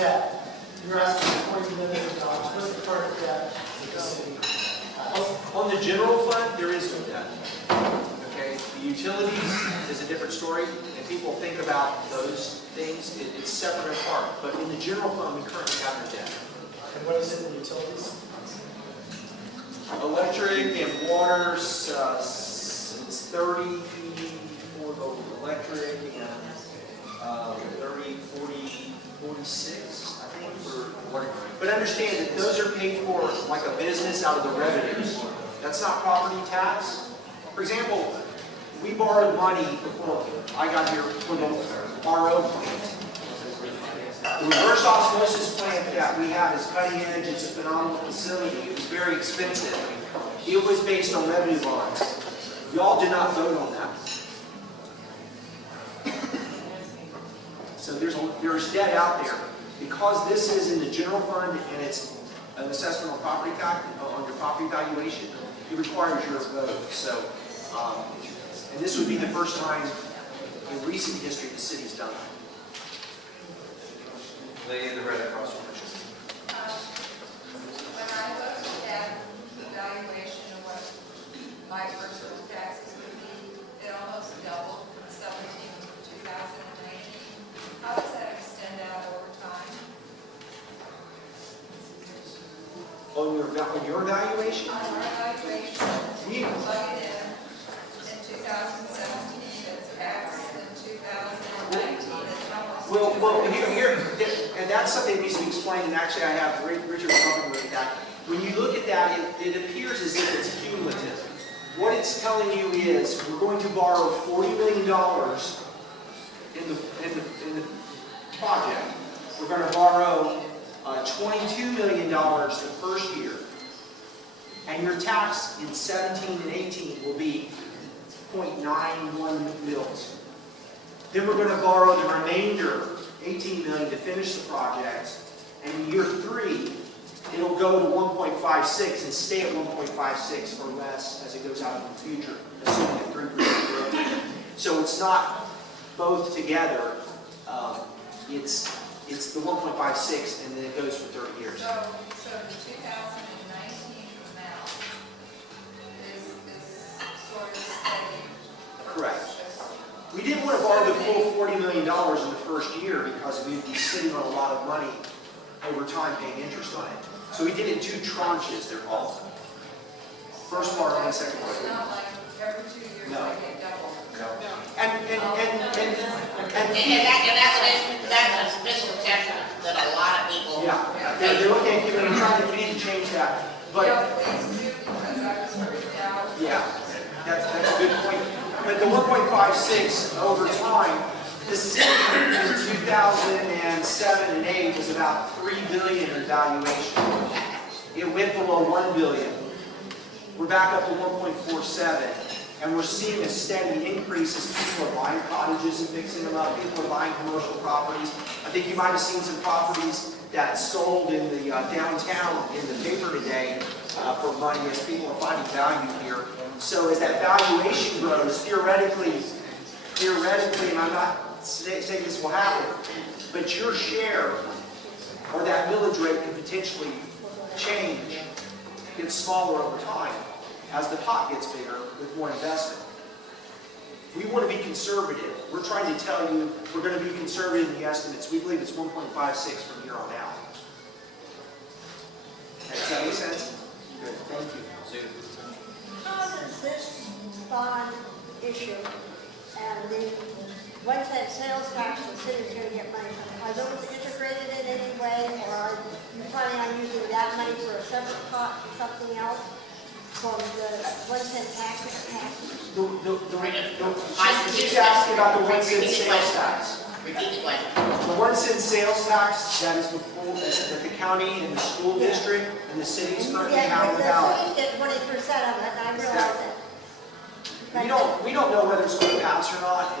debt. You're asking for $40 million. What's the current debt of the city? On the general fund, there is no debt. Okay, the utilities is a different story, and people think about those things. It's separate and apart. But in the general fund, we currently have no debt. And what is it in utilities? Electric and water, it's 30 for the electric and 30, 40, 46, I think, for water. But understand that those are paid for like a business out of the revenues. That's not property tax. For example, we borrowed money before I got here for the RO plant. The reverse osmosis plant that we have is cutting edge. It's a phenomenal facility. It was very expensive. It was based on revenue bonds. Y'all did not vote on that. So there's debt out there. Because this is in the general fund and it's an assessment on property tax, on your property valuation, it requires your vote. So, and this would be the first time in recent history the city's done that. Lady in the red across from her. When I looked at the valuation of what my personal taxes would be, it almost doubled from 17 to 2019. How does that extend out over time? On your valuation? On our valuation, we plug it in 2017, it's X, in 2019, it's almost... Well, here, and that's something that needs to be explained, and actually I have Richard talking about that. When you look at that, it appears as if it's cumulative. What it's telling you is we're going to borrow $40 million in the project. We're going to borrow $22 million the first year. And your tax in 17 and 18 will be 0.91 mils. Then we're going to borrow the remainder, $18 million, to finish the project. And in year 3, it'll go to 1.56 and stay at 1.56 or less as it goes out in the future, assuming a 3% growth. So it's not both together. It's the 1.56 and then it goes for 30 years. So the 2019 amount is sort of steady. Correct. We didn't want to borrow the full $40 million in the first year because we'd be sitting on a lot of money over time paying interest on it. So we did it in 2 tranches, they're called. First part and second part. It's not like every 2 years No. I get double. No. That's a misconception that a lot of people... Yeah, they're looking at giving, trying to need to change that. But Yeah, please do, because I was freaked out. yeah, that's a good point. But the 1.56 over time, the city in 2007 and 8 was about $3 billion in valuation. It went below $1 billion. We're back up to 1.47. And we're seeing a steady increase as people are buying cottages and fixing them up. People are buying commercial properties. I think you might have seen some properties that sold in the downtown in the paper today for money as people are finding value here. So as that valuation grows, theoretically, and I'm not saying this will happen, but your share or that millage rate can potentially change, get smaller over time as the pot gets bigger with more investment. We want to be conservative. We're trying to tell you we're going to be conservative in the estimates. We believe it's 1.56 from here on out. Does that make sense? Good. Thank you. Sue. How does this bond issue and the 1 cent sales tax the city's going to get money from, are those integrated in any way, or are you planning on using that money for a separate pot or something else from the 1 cent tax? She's asking about the 1 cent sales tax. Repeat the question. The 1 cent sales tax that is before that the county and the school district and the city is currently having The about. city get 20% of it, and I realize that. We don't know whether it's going to pass or not,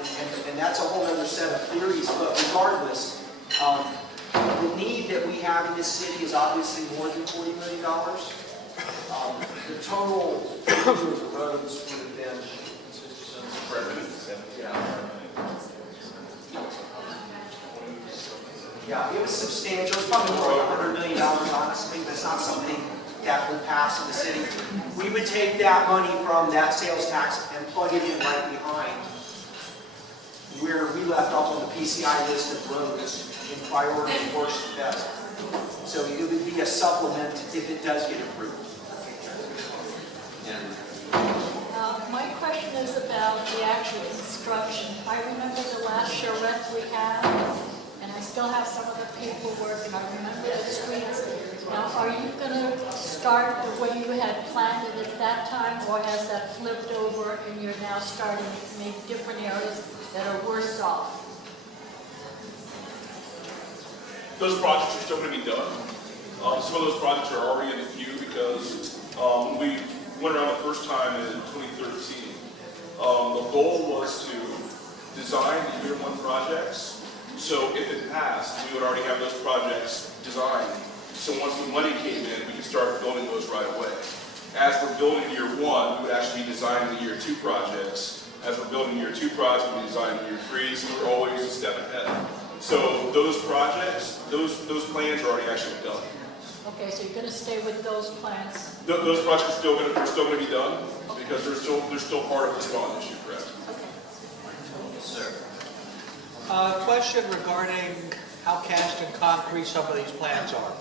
and that's a whole other set of theories. But regardless, the need that we have in this city is obviously more than $40 million. The total of the roads would have been. Yeah. Yeah, it was substantial. It's probably more like $100 million, honestly. That's not something that would pass in the city. We would take that money from that sales tax and plug it in right behind where we left off on the PCI list of roads in priority worst to best. So it would be a supplement if it does get approved. My question is about the actual construction. I remember the last charrette we had, and I still have some of the paperwork, and I remember the streets. Now, are you going to start the way you had planned it at that time, or has that flipped over and you're now starting maybe different areas that are worse off? Those projects are still going to be done. Some of those projects are already in the queue because when we went around the first time in 2013, the goal was to design the year one projects. So if it passed, we would already have those projects designed. So once the money came in, we could start building those right away. As we're building year one, we would actually be designing the year two projects. As we're building year two projects, we design year three, so we're always a step ahead. So those projects, those plans are already actually done. Okay, so you're going to stay with those plans? Those projects are still going to be done because they're still part of this bond issue, correct? Okay. Sir. Question regarding how cast in concrete some of these plans are.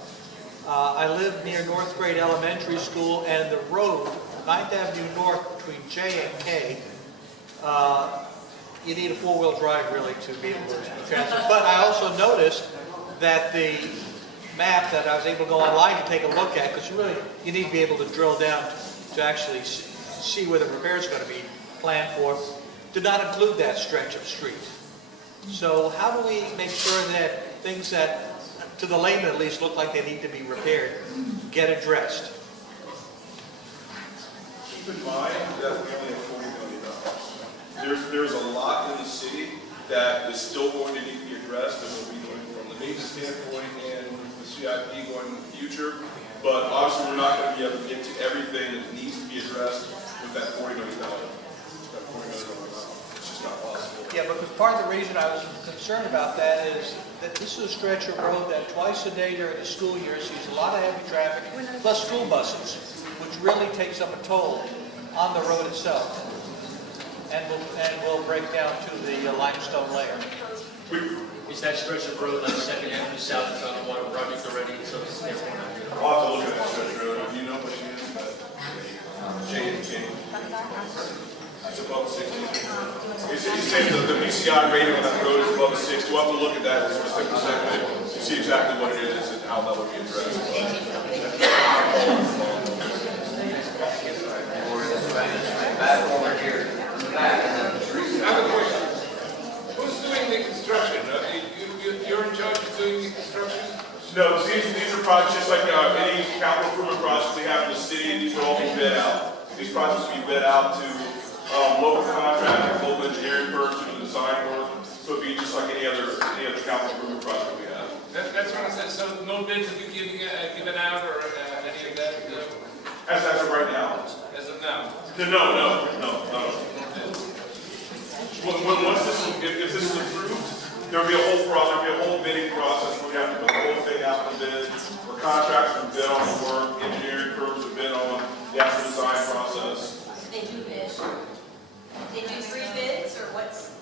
I live near North Grade Elementary School, and the road, 9th Avenue North between J and K, you need a four-wheel drive really to be able to transit. But I also noticed that the map that I was able to go online to take a look at, because you need to be able to drill down to actually see where the repair is going to be planned for, did not include that stretch of street. So how do we make sure that things that, to the layman at least, look like they need to be repaired, get addressed? Keep in mind that we only have $40 million. There's a lot in the city that is still going to need to be addressed, and we'll be doing from the maintenance standpoint and the CIP going in the future. But obviously, we're not going to be able to get to everything that needs to be addressed with that $40 million. It's just not possible. Yeah, because part of the reason I was concerned about that is that this is a stretch of road that twice a day during the school year sees a lot of heavy traffic, plus school buses, which really takes up a toll on the road itself, and will break down to the limestone layer. Is that stretch of road on Second Avenue South is on the water project already? So I'll have to look at that stretch road. Do you know what she is? J and K. It's above 60. He's saying that the PCI rating on that road is above 60. We'll have to look at that specifically to see exactly what it is and how that would be addressed. Back over here, in the back, and then the street. I have a question. Who's doing the construction? You're in charge of doing the construction? No, these are projects just like any capital improvement projects we have in the city. These will all be bid out. These projects will be bid out to local contractors, local engineering firms to do the design work. So it'd be just like any other capital improvement project we have. That's what I said. So no bids have been given out or any of that? As of right now? As of now? No. Once if this is approved, there'll be a whole bidding process where we have to put the whole thing out to bid, where contractors will bid on the work, engineering firms will bid on the actual design process. They do bid. They do 3 bids, or what's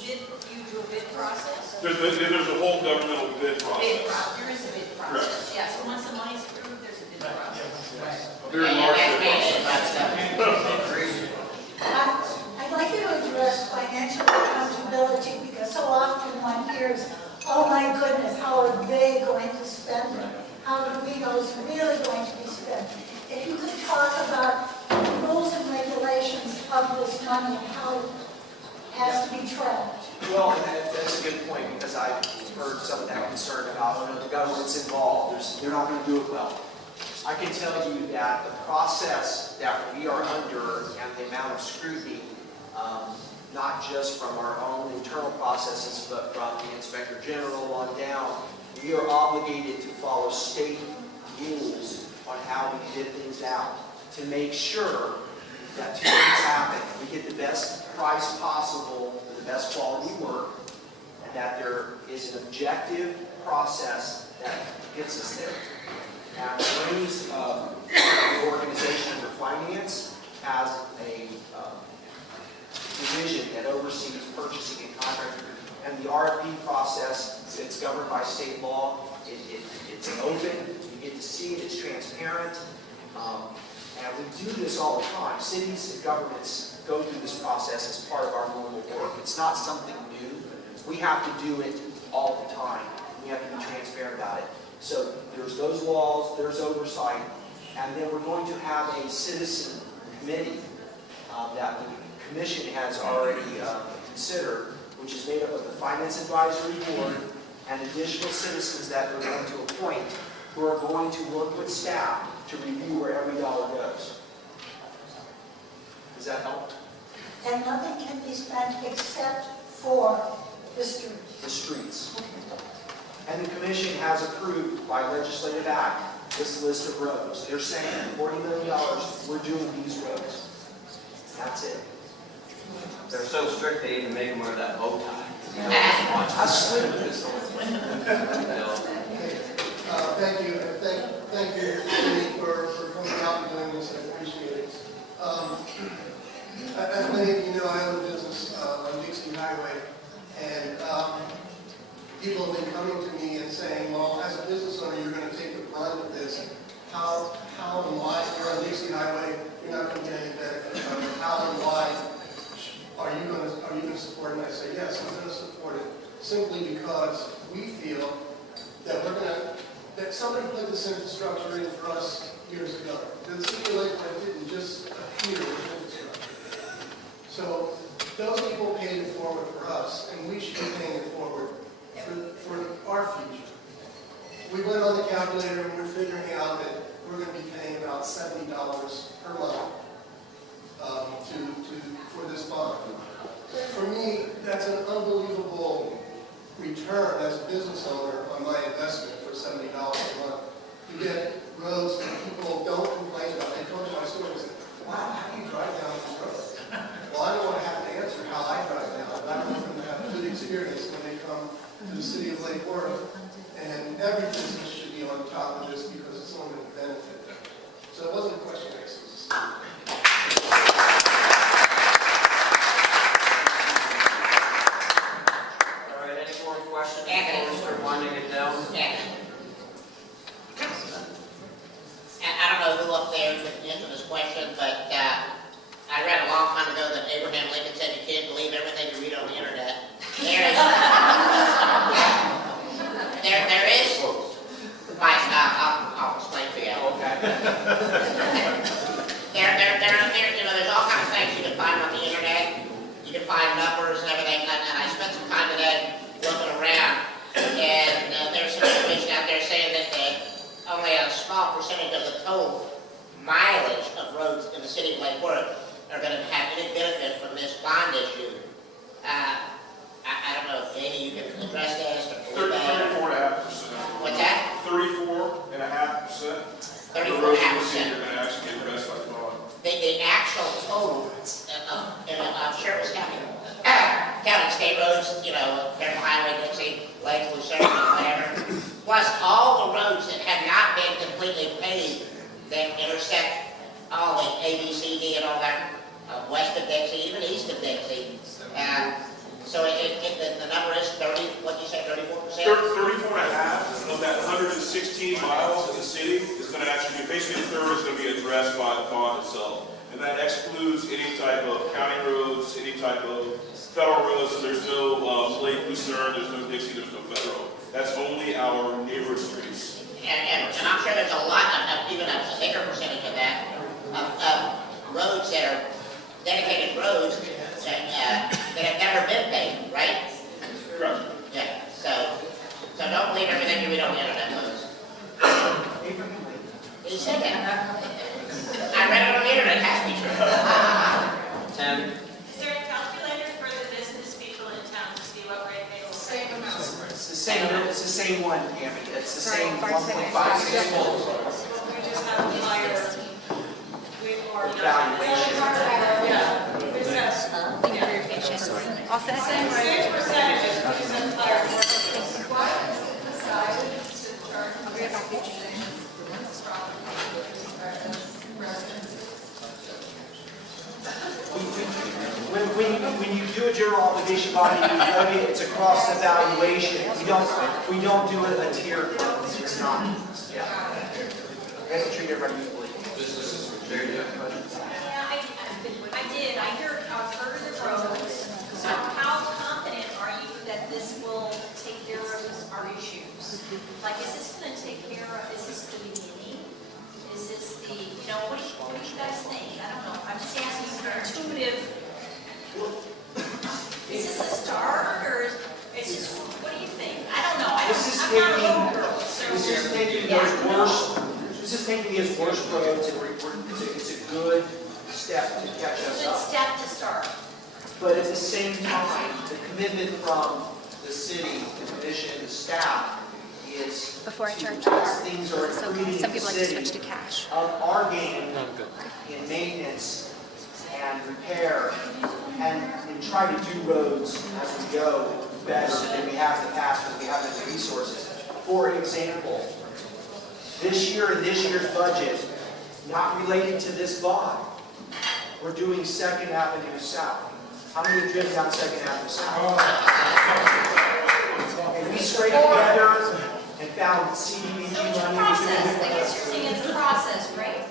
the usual bid process? There's a whole governmental bid process. There is a bid process. Yeah, so once the money's approved, there's a bid process. A very large bid process. I'd like you to address financial accountability, because so often one hears, oh my goodness, how are they going to spend it? How do we know it's really going to be spent? If you could talk about the rules and regulations of this money and how it has to be tracked. Well, that's a good point, because I've heard some of that concern about the government's involved. They're not going to do it well. I can tell you that the process that we are under and the amount of scrutiny, not just from our own internal processes, but from the Inspector General on down, we are obligated to follow state rules on how we bid things out to make sure that 2 things happen. We get the best price possible for the best quality work, and that there is an objective process that gets us there. And brings the organization under finance has a division that oversees purchasing and contracting. And the RFP process, it's governed by state law. It's open, you get to see it, it's transparent. And we do this all the time. Cities and governments go through this process as part of our normal work. It's not something new. We have to do it all the time. We have to be transparent about it. So there's those laws, there's oversight, and then we're going to have a citizen committee that the commission has already considered, which is made up of the Finance Advisory Board and additional citizens that we're going to appoint who are going to work with staff to review where every dollar goes. Does that help? And nothing can be spent except for the streets. The streets. And the commission has approved by legislative act this list of roads. They're saying $40 million, we're doing these roads. That's it. They're so strict they even make them wear that bow tie. I slid this one. Thank you, and thank you, Cindy, for coming out and doing this. I appreciate it. As many of you know, I own a business on Dixie Highway, and people have been coming to me and saying, well, as a business owner, you're going to take the brunt of this. How and why? You're on Dixie Highway, you're not going to get any benefit from it. How and why are you going to support it? And I say, yes, I'm going to support it simply because we feel that that somebody put this infrastructure in for us years ago. The city of Lakewood didn't just appear with infrastructure. So those people paid it forward for us, and we should be paying it forward for our future. We went on the calculator and we're figuring out that we're going to be paying about $70 per month for this bond. For me, that's an unbelievable return as a business owner on my investment for $70 a month. You get roads that people don't complain about. They come to my store and say, wow, how do you drive down this road? Well, I don't want to have to answer how I drive down, but I want them to have a good experience when they come to the city of Lake Worth. And every business should be on top of this because it's only going to benefit them. So it wasn't a question I asked. All right, any more questions before we start winding it down? And I don't know who up there could answer this question, but I read a long time ago that Abraham Lincoln said you can't believe everything you read on the internet. There is, I'll explain to you. Okay. There's all kinds of things you can find on the internet. You can find numbers and everything, and I spent some time today looking around, and there's some information out there saying that only a small percentage of the total mileage of roads in the city of Lake Worth are going to have any benefit from this bond issue. I don't know if Jamie, you can address this or 34.5%. What's that? 34.5%. 34.5%. The roads in the city are going to actually get addressed by the bond. The actual total, and I'm sure it was counting state roads, Fairfield Highway, Dixie, Lake, Lucerne, whatever, plus all the roads that have not been completely paved that intersect all the A, B, C, D, and all that, west of Dixie, even east of Dixie. So the number is 30, what did you say, 34%? 34.5 of that 116 miles in the city is going to actually be, basically a third is going to be addressed by the bond itself. And that excludes any type of county roads, any type of federal roads, so there's no Lake Lucerne, there's no Dixie, there's no federal. That's only our neighborhood streets. And I'm sure there's a lot, even a bigger percentage of that, of roads that are dedicated roads that have never been paved, right? Correct. Yeah, so don't believe everything you read on the internet, folks. He said that. I read it on the internet, it has to be true. Tim? Is there a calculator for the business people in town to see what rate they will pay? It's the same one, Tammy. It's the same 1.56 volts. We just have a higher, Valuation. All set? Same percentages, we just have higher. general obligation body, you vote it, it's a cost evaluation. We don't do a tier. It's not. Yeah. We have to treat everybody equally. Yeah, I did. I've heard of the roads. So how confident are you that this will take care of our issues? Like, is this going to take care of, is this the beginning? Is this the, what do you guys think? I don't know. I'm just asking for intuitive. Is this a start, or is this, what do you think? I don't know. I'm not a road girl, so. This is taking those worst. This is taking these worst roads, and it's a good step to catch us Good up. step to start. But at the same time, the commitment from the city, the commission, the staff is Before I to, charge as things are so improving some in the people like to city, switch to cash. up our game in maintenance and repair, and try to do roads as we go better than we have in the past because we have the resources. For example, this year in this year's budget, not related to this bond, we're doing 2nd Avenue South. How many have driven down 2nd Avenue South? And we scraped together and found CDBG So it's a money. process. I guess you're saying it's a process, right?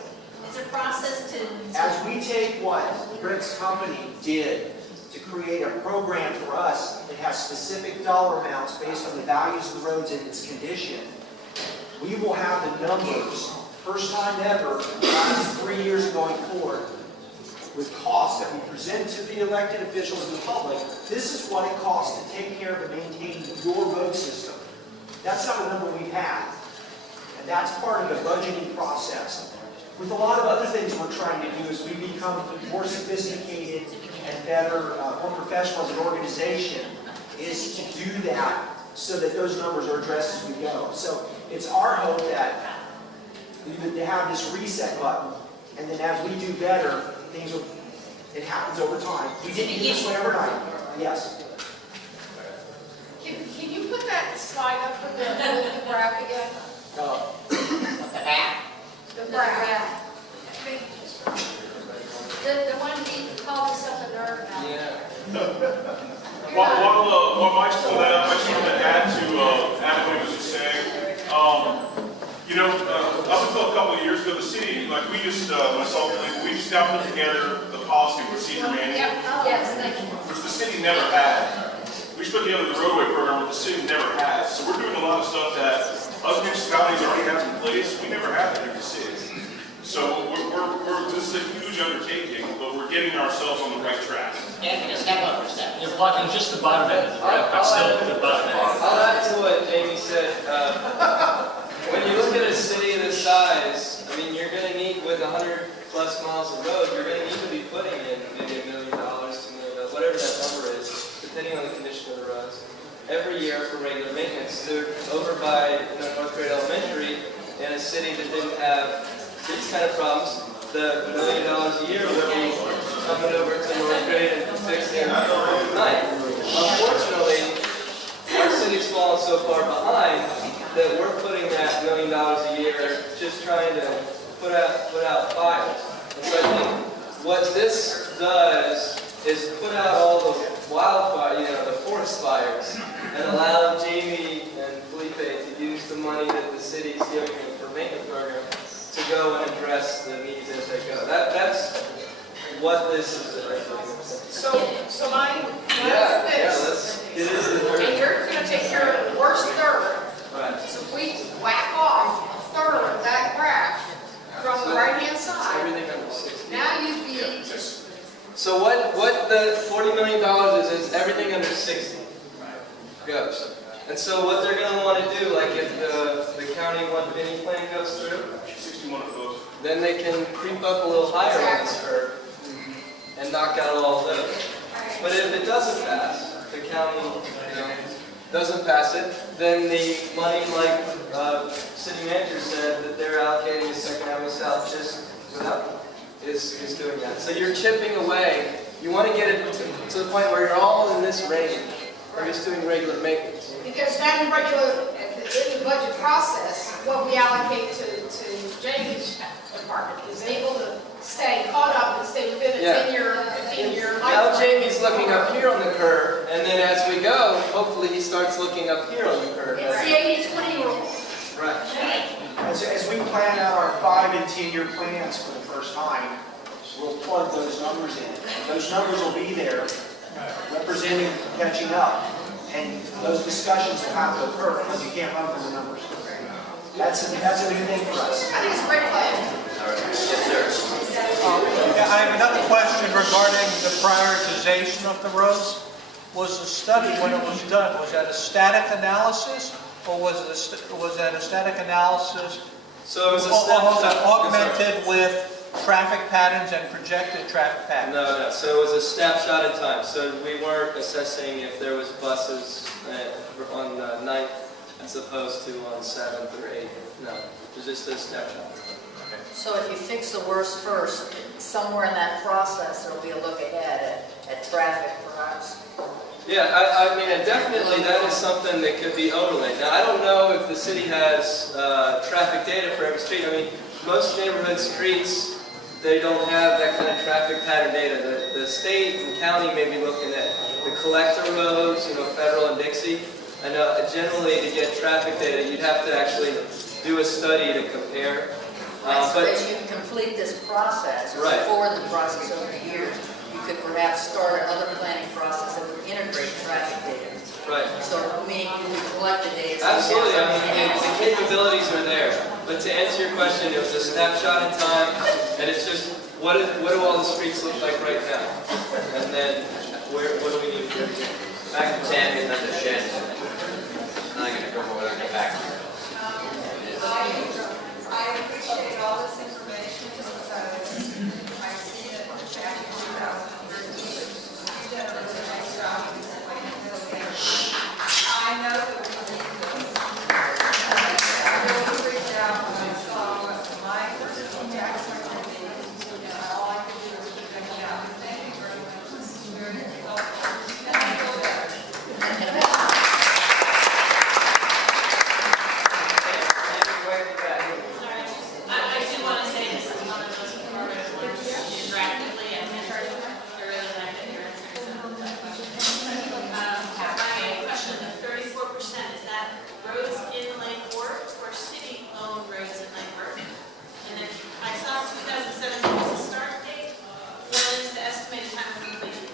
It's a process to. As we take what Rick's company did to create a program for us that has specific dollar amounts based on the values of the roads and its condition, we will have the numbers, first time ever, last 3 years going forward, with costs that we present to the elected officials and the public. This is what it costs to take care of and maintain your road system. That's not a number we've had. And that's part of the budgeting process. With a lot of other things we're trying to do as we become more sophisticated and better, more professional as an organization, is to do that so that those numbers are addressed as we go. So it's our hope that we would have this reset button, and then as we do better, it happens over time. We didn't do this one overnight. Yes. Can you put that slide up with the graph again? The back? The graph. The one he called himself a nerd now. Yeah. While Mike's pulling that up, I just wanted to add to what he was just saying. Up until a couple of years ago, the city, like we just, myself, we just now put together the policy and procedure manual. Yes, thank you. Which the city never had. We just put together the roadway program, which the city never had. So we're doing a lot of stuff that other municipalities already have in place. We never had it here in the city. So this is a huge undertaking, but we're getting ourselves on the right track. Yeah, a step over step. You're blocking just the bottom end of the ramp, but still the bottom end. I'll add to what Amy said. When you look at a city this size, I mean, you're going to need, with 100 plus miles of road, you're going to need to be putting in maybe $1 million, $2 million, whatever that number is, depending on the condition of the roads, every year for regular maintenance. They're over by North Grade Elementary, in a city that didn't have these kind of problems, the $1 million a year would be coming over to North Grade and fixing overnight. Unfortunately, our city's fallen so far behind that we're putting that $1 million a year just trying to put out fires. And so I think what this does is put out all the wildfire, the forest fires, and allow Jamie and Felipe to use the money that the city's giving them for maintenance program to go and address the needs as they go. That's what this is. So mine Yeah, is it is. and you're going to take care of the worst third. Right. So if we whack off a third of that graph from the right-hand side, Everything under 60. now you'd be, So what the $40 million is everything under 60 goes. And so what they're going to want to do, like if the county 150 plan goes through, 61 of those. then they can creep up a little higher on this curve and knock out all of those. But if it doesn't pass, the county doesn't pass it, then the money, like city manager said, that they're allocating to 2nd Avenue South just without is doing that. So you're chipping away. You want to get it to the point where you're all in this range, or just doing regular maintenance. because then in the budget process, what we allocate to Jamie's department is able to stay caught up and stay within a 10-year, 15-year Now Jamie's looking up here on the curve, and then as we go, hopefully he starts looking up here on the curve. It's the 80-20 rule. Right. As we plan out our 5 and 10-year plans for the first time, we'll plug those numbers in. Those numbers will be there representing catching up. And those discussions will have to occur because you can't run from the numbers. That's a new thing for us. I think it's a great plan. Yeah, I have another question regarding the prioritization of the roads. Was the study, when it was done, was that a static analysis, or was that a static analysis? So it was a Or was that snapshot. augmented with traffic patterns and projected traffic patterns? No. So it was a snapshot in time. So we weren't assessing if there was buses on 9th as opposed to on 7th or 8th. No, it was just a snapshot. So if you fix the worst first, somewhere in that process, there'll be a look ahead at traffic perhaps? Yeah, I mean, definitely that is something that could be overlaid. Now, I don't know if the city has traffic data for every street. I mean, most neighborhood streets, they don't have that kind of traffic pattern data. The state and county may be looking at the collector roads, Federal and Dixie. I know generally to get traffic data, you'd have to actually do a study to compare. So as you complete this process, Right. forward the process over the years, you could perhaps start another planning process that would integrate traffic data. Right. So meaning you would collect the data. so Absolutely. you I have mean, the something capabilities are there. But to answer your question, it was a snapshot in time, and it's just what do all the streets look like right now, and then what do we need to do? Back to 10 and then the shed. I'm going to go over and get back. I appreciate all this information because I see that back in 2013, you did a really nice job in explaining this. I know that we need this. I really freaked out when I saw what my personal tax rate would be, and all I could do was keep thinking out. Thank you very much. This is very helpful. And I feel better. I do want to say this is one of those programs where interactively and I really like that you're answering some of the questions. My question, the 34%, is that roads in Lake Worth or city-owned roads in Lake Worth? And then I saw 2017 was the start date. What is the estimated time of completion?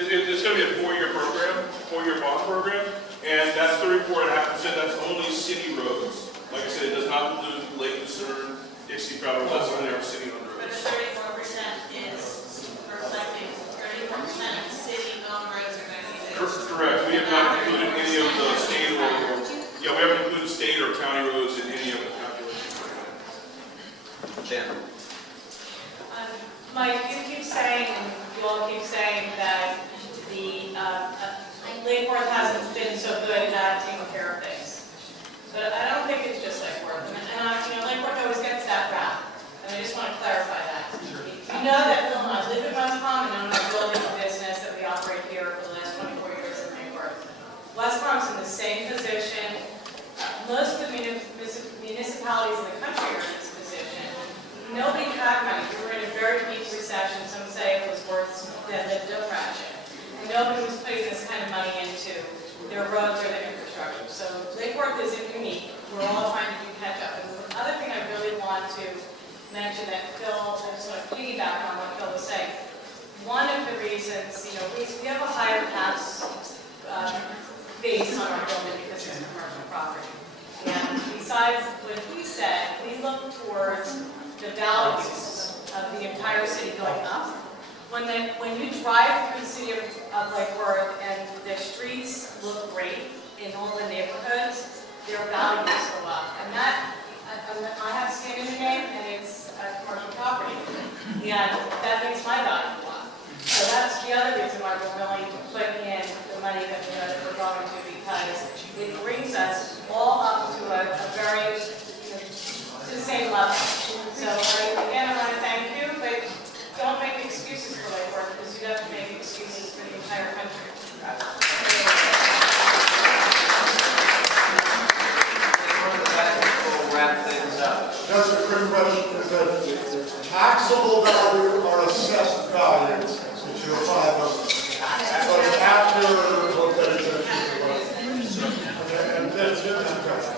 It's going to be a 4-year program, 4-year bond program, and that's 34.5%. That's only city roads. Like I said, it does not include Lake Lucerne, Dixie Federal. That's only our city-owned But roads. the 34% is reflecting 34% of the city-owned roads are going to be there. Correct. We have not included any of the state we haven't included state or county roads in any of the calculations. Jen. Mike, you keep saying, and you all keep saying that the Lake Worth hasn't been so good at taking care of things. But I don't think it's just Lake Worth. And Lake Worth always gets that rap. And I just want to clarify that. You know that I live in West Palm and own a building business that we operate here for the last 24 years in Lake Worth. West Palm's in the same position. Most of the municipalities in the country are in this position. Nobody had money. We were in a very deep recession. Some say it was worse than the depression. And nobody was putting this kind of money into their roads or their infrastructure. So Lake Worth isn't unique. We're all trying to do catch up. And the other thing I really want to mention that Phil, I just want to piggyback on what Phil was saying. One of the reasons, we have a higher tax base on our building because it's commercial property. And besides what he said, we look towards the values of the entire city going up. When you drive through the city of Lake Worth and the streets look great in all the neighborhoods, their values go up. And that, I have skin in the game, and it's a commercial property. And that makes my value go up. So that's the other reason why we're willing to put in the money that we're going to, because it brings us all up to a very, to the same level. So again, I want to thank you, but don't make excuses for Lake Worth, because you have to make excuses for the entire country. We'll wrap things up. Just a quick question, the tax taxable value or assessed value is your 5 million. But after what that is going to be, and that's your discussion.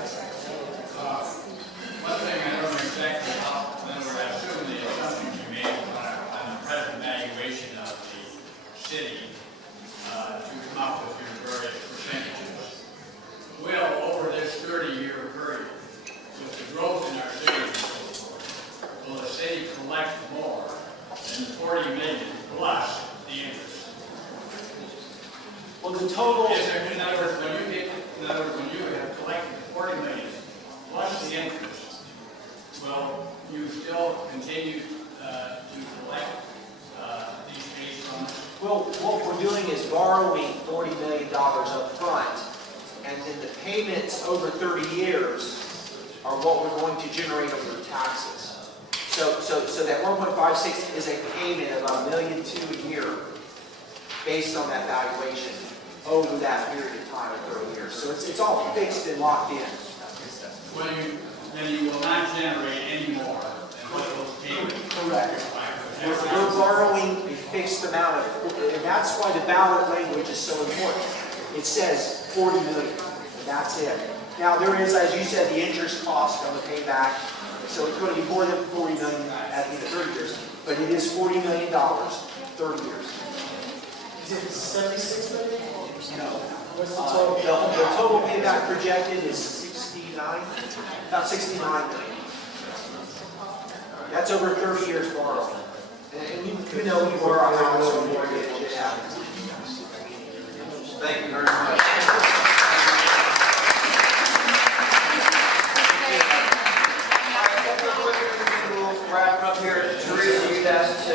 One thing I don't know exactly how, when we're assuming the assumptions you made on the present valuation of the city to come up with your various percentages. Will, over this 30-year period, with the growth in our city and so forth, will the city collect more than the 40 million plus the interest? Well, the total Is there, in other words, when you have collected 40 million plus the interest, will you still continue to collect these fees from us? Well, what we're doing is borrowing $40 million up front, and then the payments over 30 years are what we're going to generate over taxes. So that 1.56 is a payment of $1.2 million a year based on that valuation over that period of time of 30 years. So it's all fixed and locked in. Well, then you will not generate any more than what those payments. Correct. We're borrowing a fixed amount of, and that's why the ballot language is so important. It says 40 million, and that's it. Now there is, as you said, the interest cost on the payback, so it's going to be more than 40 million at the end of 30 years, but it is $40 million, 30 years. Is it 76 million? No. What's the total? The total payback projected is 69, about 69 million. That's over 30 years borrowing. And you know we borrow our house or mortgage, it happens. Thank you very much. We'll wrap up here. Teresa, you'd asked to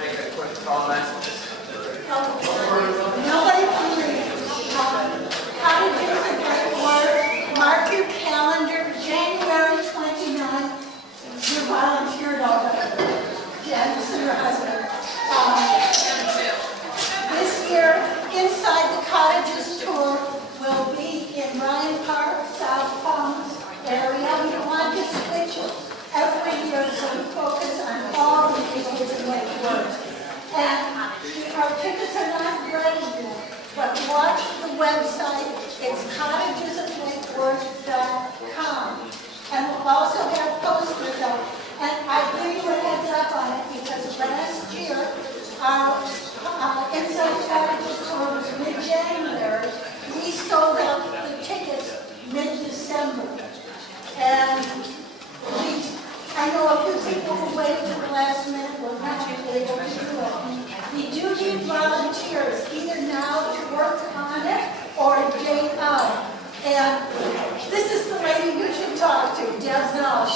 make a quick comment. Nobody can read. Cottages and Breakwater, mark your calendar, January 29th. You volunteered already. Janice and her husband. This year, Inside the Cottages tour will be in Ryan Park, South Palms area. We want to switch it every year so we focus on all the issues and make it work. And our tickets are not ready yet, but watch the website. It's cottagesoflakeworth.com. And we'll also have posters up. And I give you a heads up on it because last year, our Inside Cottages tour was mid-January. We sold out the tickets mid-December. And I know a few people who waited to the last minute will not be able to do it. We do need volunteers, either now to work on it or a day out. And this is the lady you should talk to, Deb Knoll.